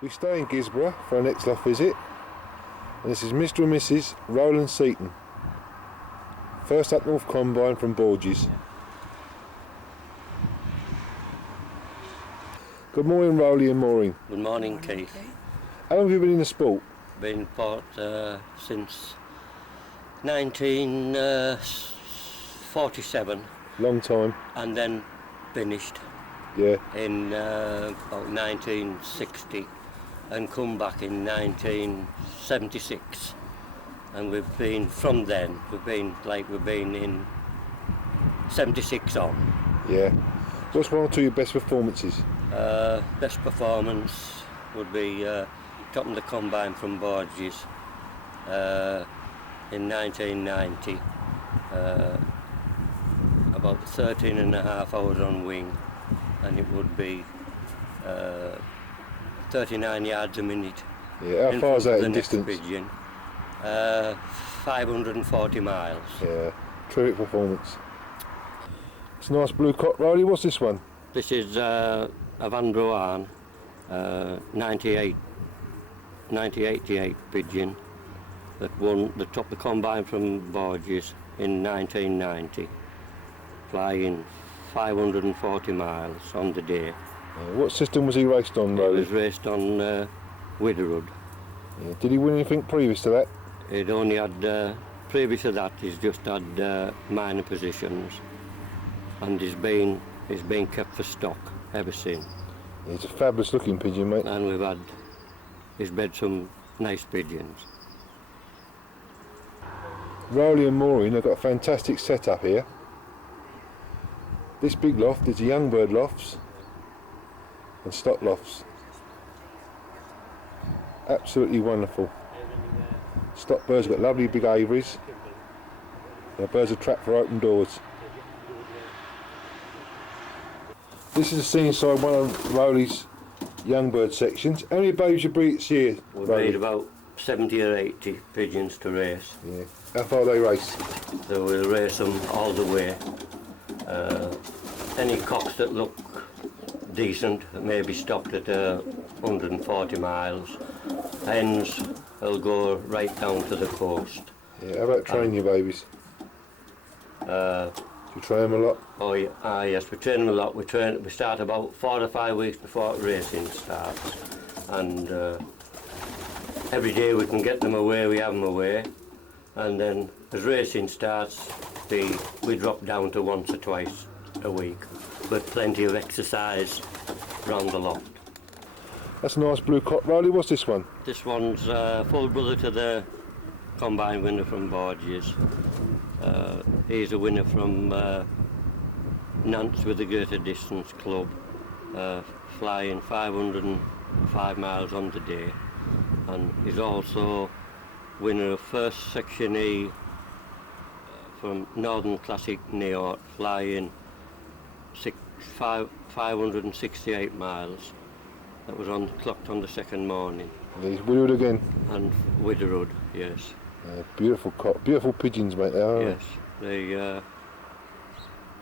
We stay in Guisborough for our next loft visit, and this is Mr. and Mrs. Roland Seaton, first Up North Combine from Bourges. Good morning, Rowley and Maureen. Good morning, Keith. How long have you been in the sport? Been part since 1947. Long time. And then finished in about 1960 and come back in 1976. And we've been from then, we've been in 76 on. Yeah. What's one or two of your best performances? Best performance would be top of the combine from Bourges in 1990. About 13 and a half hours on wing, and it would be 39 yards a minute. Yeah, how far is that in distance? Pigeon. 540 miles. Yeah, terrific performance. It's a nice blue cock, Rowley. What's this one? This is a Van Broan 1988 pigeon that won the top of the combine from Bourges in 1990, flying 540 miles on the day. What system was he raced on, Rowley? He was raced on Guisborough. Yeah. Did he win anything previous to that? He'd only had, previous to that, he's just had minor positions, and he's been kept for stock ever since. Yeah, he's a fabulous looking pigeon, mate. And he's bred some nice pigeons. Rowley and Maureen have got a fantastic setup here. This big loft is the young bird lofts and stock lofts. Absolutely wonderful. Stock birds got lovely big aviaries. The birds are trapped for open doors. This is the scene inside one of Rowley's young bird sections. How many babies you breed each year? We breed about 70 or 80 pigeons to race. Yeah. How far they race? So we'll race them all the way. Any cocks that look decent that may be stocked at 140 miles. Hens will go right down to the coast. Yeah. How about training your babies? Do you train them a lot? Oh yeah, yes, we train them a lot. We start about 4 or 5 weeks before racing starts, and every day we can get them away, we have them away, and then as racing starts, we drop down to once or twice a week, with plenty of exercise round the loft. That's a nice blue cock, Rowley. What's this one? This one's full brother to the combine winner from Bourges. He's a winner from Nantes with the Greater Distance Club, flying 505 miles on the day, and he's also winner of first Section E from Northern Classic Neort, flying 568 miles. That was clocked on the second morning. He's widowed again. And widowed, yes. Beautiful cock, beautiful pigeons, mate. They are. Yes, they're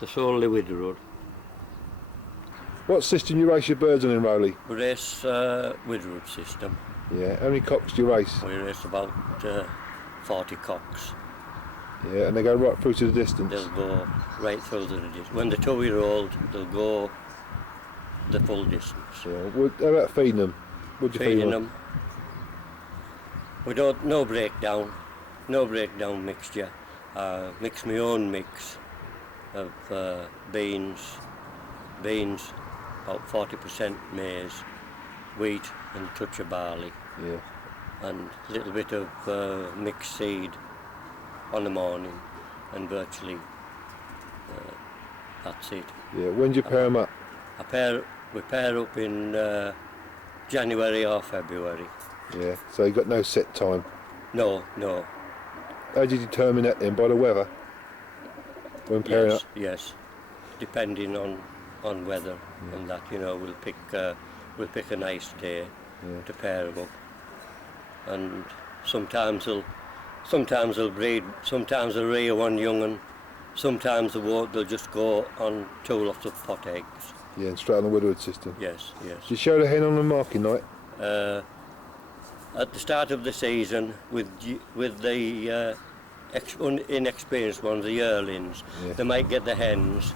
solely widowed. What system you race your birds on in Rowley? We race widowed system. Yeah. How many cocks do you race? We race about 40 cocks. Yeah, and they go right through to the distance. They'll go right through to the distance. When they're 2-year-old, they'll go the full distance. Yeah. How about feeding them? What do you feed them? We don't, no breakdown mixture. Mix my own mix of beans, about 40% maize, wheat and a touch of barley. Yeah. And a little bit of mixed seed on the morning, and virtually that's it. Yeah. When do you pair them up? We pair up in January or February. Yeah. So you got no set time? No. How do you determine that then? By the weather? When pairing up? Yes. Depending on weather and that, we'll pick a nice day to pair them up. And sometimes they'll breed, sometimes they'll rear one young, and sometimes they won't. They'll just go on 2 lots of pot eggs. Yeah, and straight on the Woodward system. Yes. Do you show the hen on the marking night? at the start of the season with the inexperienced ones, the yearlings, they might get the hens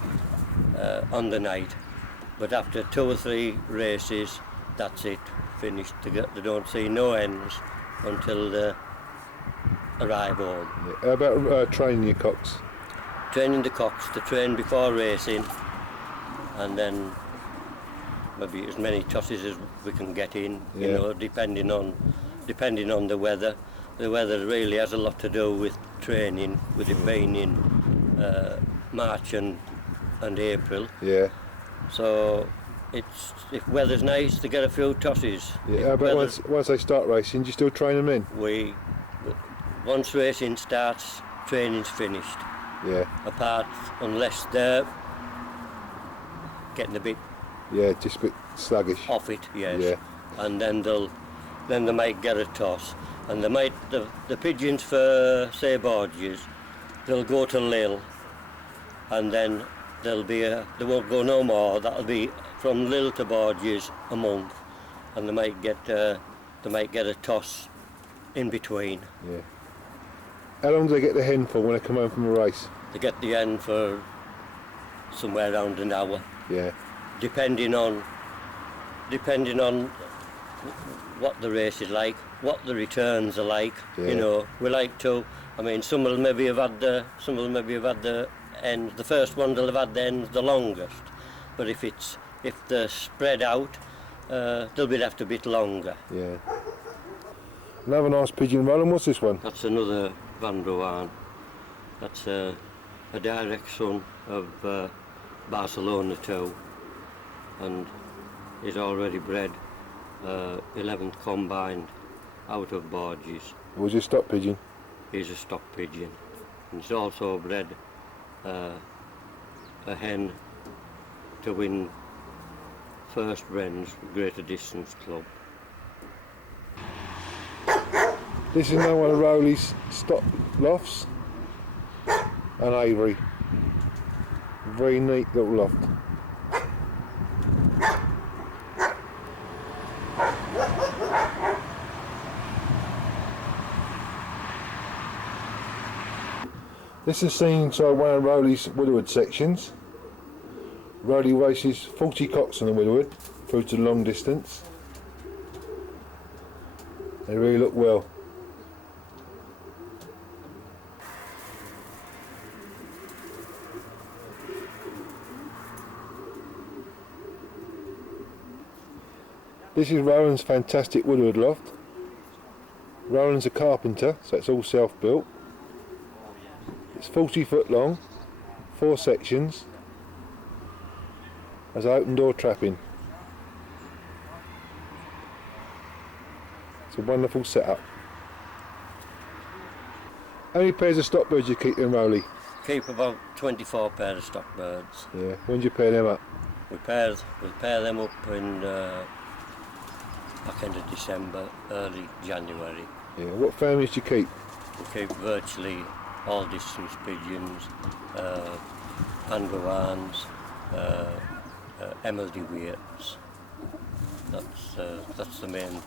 on the night, but after 2 or 3 races, that's it, finished. They don't see no hens until they arrive home. Yeah. How about training your cocks? Training the cocks to train before racing, and then maybe as many tosses as we can get in, you know, depending on the weather. The weather really has a lot to do with training, with it being in March and April. Yeah. So if weather's nice, to get a few tosses. Yeah. How about once they start racing, do you still train them in? Once racing starts, training's finished. Yeah. Apart, unless they're getting a bit just a bit sluggish. off it, yes. Yeah. And then they might get a toss. And the pigeons for, say, Bourges, they'll go to Lille, and then they won't go no more. That'll be from Lille to Bourges a month, and they might get a toss in between. Yeah. How long do they get the hen for when they come home from a race? They get the hen for somewhere around an hour. Yeah. Depending on what the race is like, what the returns are like. You know, we like to. I mean, some of them maybe have had the hens. The first one they'll have had the hens the longest, but if they're spread out, they'll be left a bit longer. Yeah. Another nice pigeon, Roland. What's this one? That's another Van Roan. That's a direct son of Barcelona too, and he's already bred 11th combined out of Bourges. Was he a stock pigeon? He's a stock pigeon. And he's also bred a hen to win first Wrens Greater Distance Club. This is now one of Rowley's stock lofts, and Avery. Very neat little loft. This is seen inside one of Rowley's Widowwood sections. Rowley races 40 cocks on the Widowwood through to long distance. They really look well. This is Rowan's fantastic Widowwood loft. Rowan's a carpenter, so it's all self-built. It's 40 foot long, 4 sections. Has open door trapping. It's a wonderful setup. How many pairs of stock birds do you keep in Rowley? Keep about 24 pairs of stock birds. Yeah. When do you pair them up? We pair them up in back end of December, early January. Yeah. What families do you keep? We keep virtually all distance pigeons, Pangolins, MLD weights. That's the main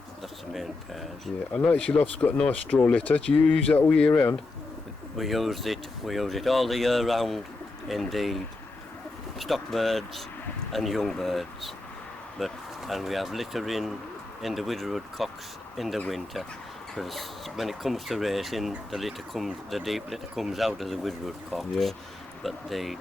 pairs. Yeah. I notice your loft's got nice straw litter. Do you use that all year round? We use it all the year round in the stock birds and young birds, and we have litter in the Widowwood cocks in the winter. Because when it comes to racing, the deep litter comes out of the Widowwood cocks. Yeah. But the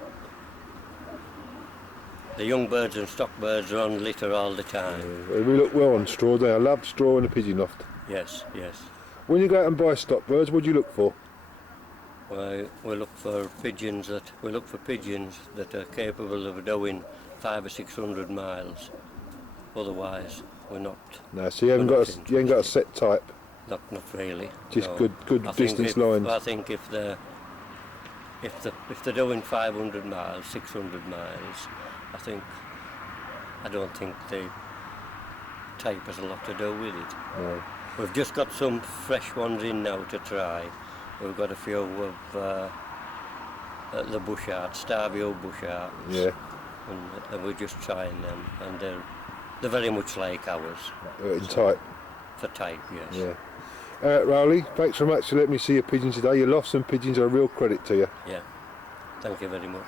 young birds and stock birds are on litter all the time. Yeah. We look well on straw there. I love straw in the pigeon loft. Yes, yes. When you go out and buy stock birds, what do you look for? We look for pigeons that are capable of doing 500 or 600 miles. Otherwise, we're not. No, so you haven't got a set type. Not really. Just no. good distance lines. I think if they're doing 500 miles, 600 miles, I don't think the type has a lot to do with it. No. We've just got some fresh ones in now to try. We've got a few of the Bushart, Starvio Bushart. Yeah. And we're just trying them, and they're very much like ours. In type. For type, yes. Yeah. Rowley, thanks very much for letting me see your pigeons today. Your lofts and pigeons are a real credit to you. Yeah. Thank you very much.